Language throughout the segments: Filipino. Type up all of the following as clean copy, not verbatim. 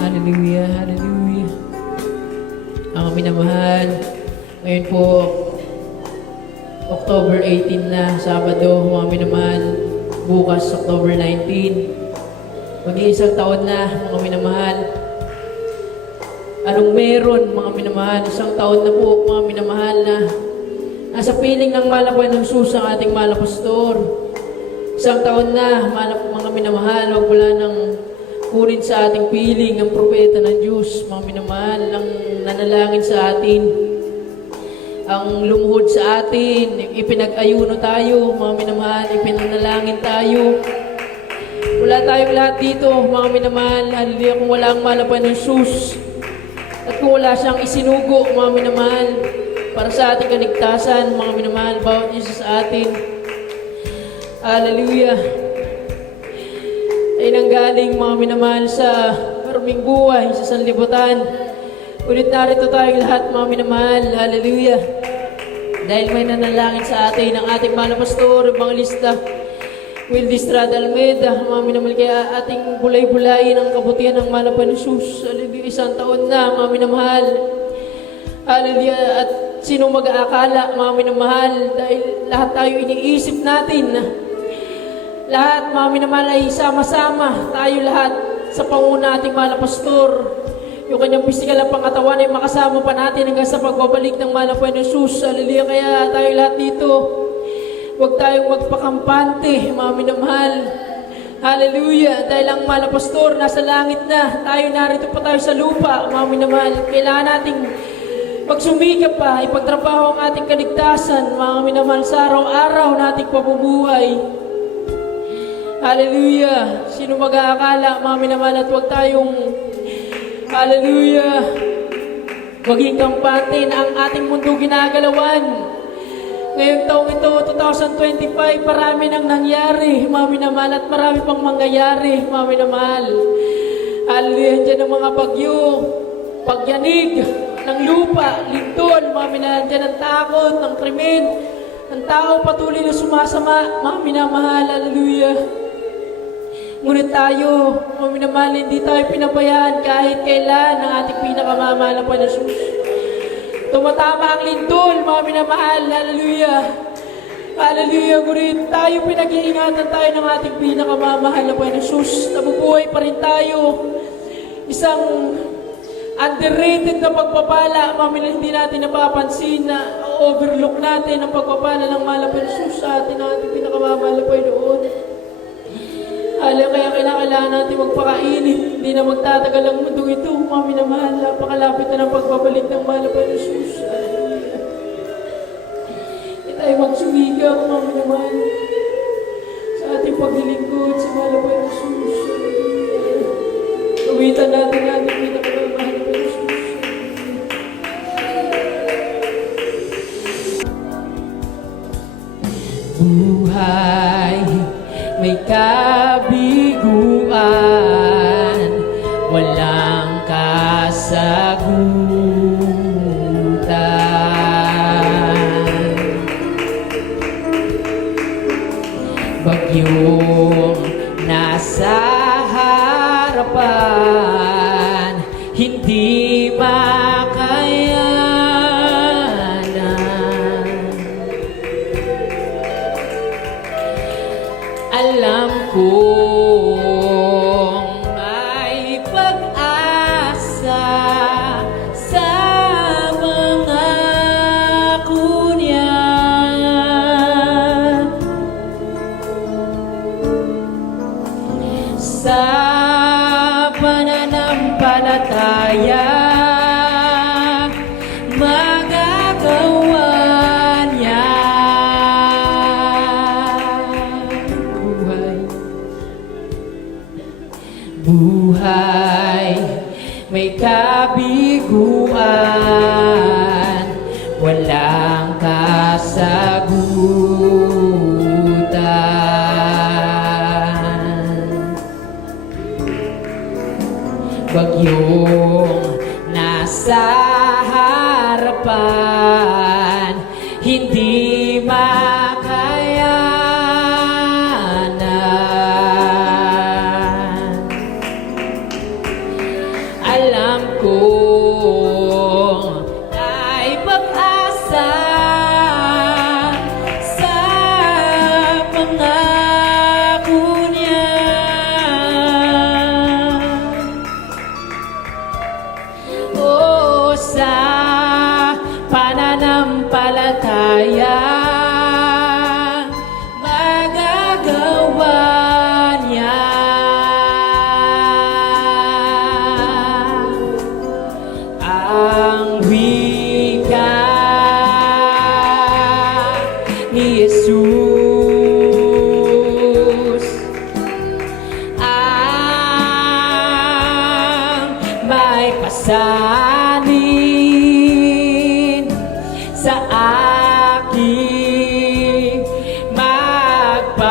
Hallelujah, hallelujah. Ang minamahal, ngayon po, October 18 na, Sabado, mga minamahal, bukas, October 19. Mag-iisang taon na, mga minamahal. Anong meron, mga minamahal? Isang taon na po, mga minamahal, na nasa piling ng malabuan ng sus ang ating malapastor. Isang taon na, mga minamahal, wag wala nang kunin sa ating piling ang propeta ng Diyos, mga minamahal, ang nanalangin sa atin, ang lumuhod sa atin, ipinag-ayuno tayo, mga minamahal, ipinanalangin tayo. Wala tayong lahat dito, mga minamahal, hallelujah, kung wala ang malabuan ng sus, at kung wala siyang isinugo, mga minamahal, para sa ating kaligtasan, mga minamahal, bawat isa sa atin. Hallelujah. Ay nanggaling, mga minamahal, sa maruming buhay, sa sanlibutan. Ulit narito tayong lahat, mga minamahal. Hallelujah. Dahil may nanalangin sa atin ang ating mahal na pastor, Evangelista Wildy Estrada Almeida, mga minamahal, kaya ating bulay-bulayin ang kabutihan ng mahal na Jesus. Hallelujah. Isang taon na, mga minamahal. Hallelujah. At sino mag-aakala, mga minamahal, dahil lahat tayo iniisip natin na lahat, mga minamahal, ay sama-sama tayo lahat sa panguna ating mahal na pastor. Yung kanyang pisikal na pangatawan ay makasama pa natin hanggang sa pagbabalik ng mahal na Jesus. Hallelujah. Kaya tayo lahat dito, huwag tayong magpakampante, mga minamahal. Hallelujah. Dahil ang mahal na pastor nasa langit na, tayo narito pa tayo sa lupa, mga minamahal. Kailangan nating pagsumikap pa, ipagtrabaho ang ating kaligtasan, mga minamahal, sa araw-araw nating pabubuhay. Hallelujah. Sino mag-aakala, mga minamahal, at huwag tayong, hallelujah, maging kampante na ang ating mundo ginagalawan. Ngayong taong ito, 2025, marami nang nangyari, mga minamahal, at marami pang mangyayari, mga minamahal. Hallelujah. Diyan ang mga bagyo, pagyanig ng lupa, lindol, mga minamahal, diyan ang takot, ng krimen, ang tao patuloy na sumasama, mga minamahal. Hallelujah. Ngunit tayo, mga minamahal, hindi tayo pinabayaan kahit kailan ng ating pinakamamahal na Jesus. Tumatama ang lindol, mga minamahal. Hallelujah. Hallelujah. Ngunit tayo, pinag-iingatan tayo ng ating pinakamamahal na Jesus. Nabubuhay pa rin tayo. Isang underrated na pagpapala, mga minamahal, hindi natin napapansin na overlook natin ang pagpapala ng mahal na Jesus sa atin, ang ating pinakamamahal na Panginoon. Kaya kailangan natin magpakainit. Hindi na magtatagal ang mundo ito, mga minamahal. Napakalapit na ng pagbabalik ng mahal na Jesus. Hindi tayo magsumikap, mga minamahal, sa ating paglilingkod sa mahal na Jesus. Kawitan natin natin pinakamamahal na Jesus. Buhay may kabiguan, walang kasagutan. Bagyong nasa harapan, hindi makayanan. Alam kong may pag-asa sa mga kunya. Sa pananampalataya, magagawa niya. Buhay may kabiguan, walang kasagutan. Bagyong nasa harapan, hindi makayanan. alam ko ay pag-asa sa pangako niya. O sa pananampalataya magagawa niya ang wika ni Jesus, ang may pasalin sa aking magpahinga.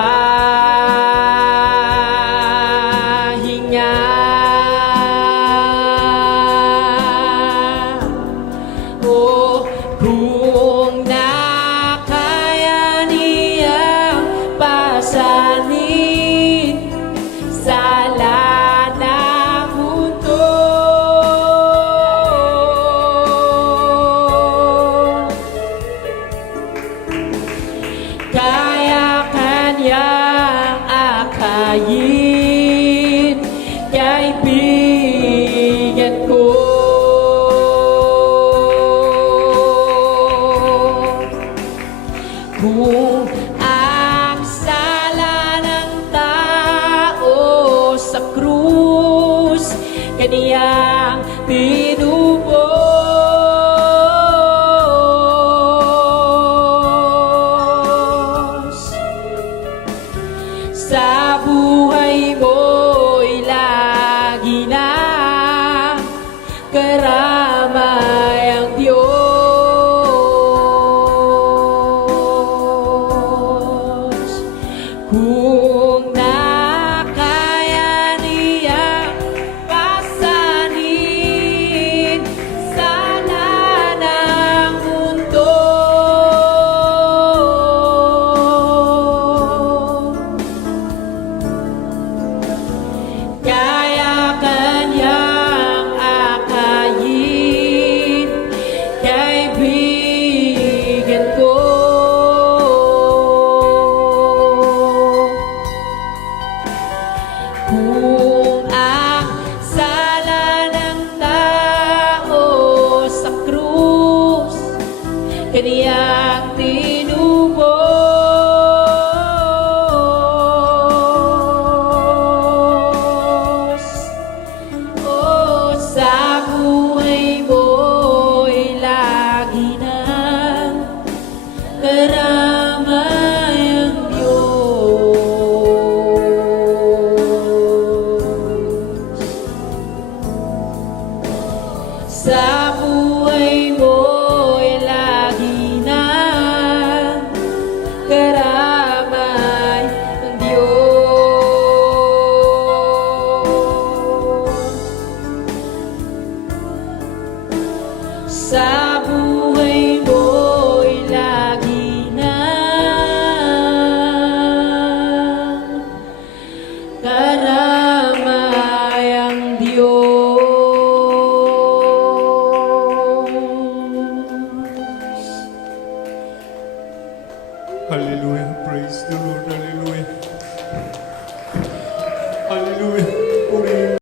O kung nakaya niyang pasalin sa lanang mundo, kaya kanyang akayin kaibigan ko. Kung ang sala ng tao sa krus kaniyang tinubos, sa buhay mo'y lagi na karamay ang Diyos. Kung nakaya niyang pasanin sa lanang mundo, kaya kanyang akayin kaibigan ko. Kung ang sala ng tao sa krus kaniyang tinubos, o sa buhay mo'y lagi nang karamay ang Diyos. Sa buhay mo'y lagi nang karamay ang Diyos. Sa